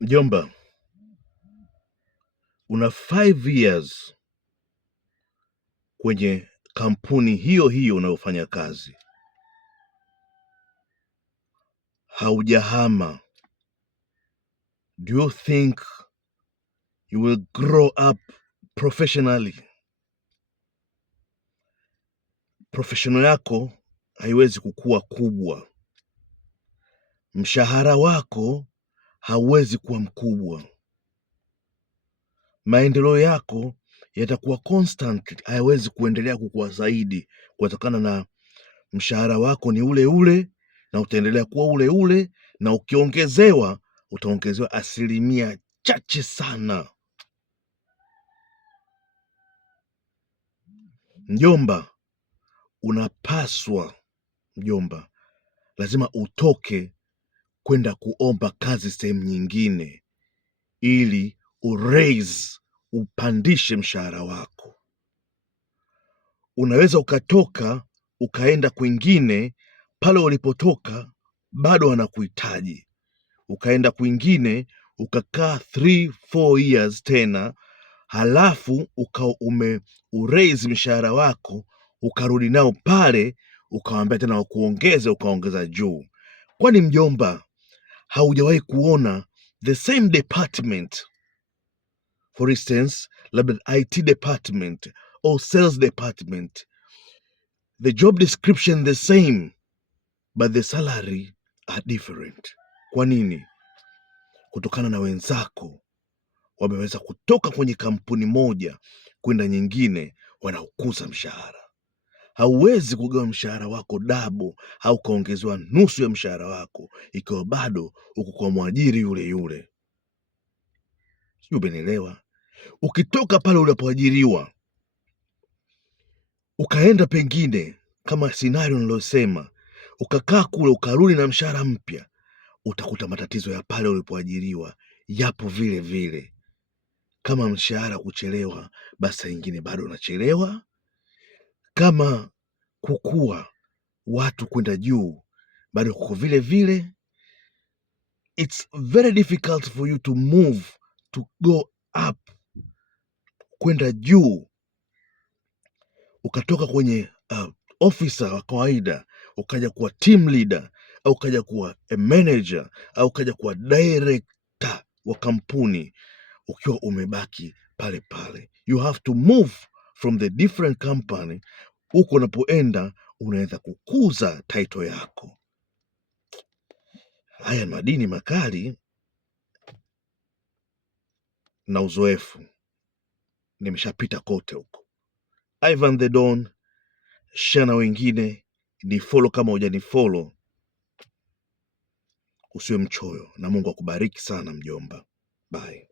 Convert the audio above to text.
Mjomba, una 5 years kwenye kampuni hiyo hiyo unayofanya kazi, haujahama. Do you think you will grow up professionally? Professional yako haiwezi kukua kubwa, mshahara wako hauwezi kuwa mkubwa, maendeleo yako yatakuwa constant, hayawezi kuendelea kukua zaidi kutokana na mshahara wako ni ule ule na utaendelea kuwa ule ule, na ukiongezewa utaongezewa asilimia chache sana. Mjomba, unapaswa mjomba, lazima utoke kwenda kuomba kazi sehemu nyingine ili upandishe mshahara wako. Unaweza ukatoka ukaenda kwingine, pale ulipotoka bado wanakuhitaji, ukaenda kwingine ukakaa 3-4 years tena, halafu uraise mshahara wako, ukarudi nao pale ukawambia tena wakuongeze, ukaongeza juu. Kwani mjomba, haujawahi kuona the same department, for instance labda IT department or sales department, the job description the same but the salary are different? Kwa nini? Kutokana na wenzako wameweza kutoka kwenye kampuni moja kwenda nyingine, wanaokuza mshahara. Hauwezi kugawa mshahara wako dabo au kaongezewa nusu ya mshahara wako ikiwa bado uko kwa mwajiri yule yule. Sijui umenielewa? Ukitoka pale ulipoajiriwa ukaenda pengine, kama scenario nilosema, ukakaa kule ukarudi na mshahara mpya, utakuta matatizo ya pale ulipoajiriwa yapo vile vile. Kama mshahara kuchelewa, basi ingine bado unachelewa. Kama kukua watu kwenda juu, bado kuko vile vile. It's very difficult for you to move, to go up, kwenda juu, ukatoka kwenye officer wa kawaida ukaja kuwa team leader, au ukaja kuwa a manager, au ukaja kuwa director wa kampuni, ukiwa umebaki pale pale. You have to move from the different company. Huko unapoenda unaweza kukuza title yako. Haya madini makali na uzoefu, nimeshapita kote huko. Ivan the Don, share na wengine, ni follow kama hujani follow. Usiwe mchoyo, na Mungu akubariki sana mjomba. Bye.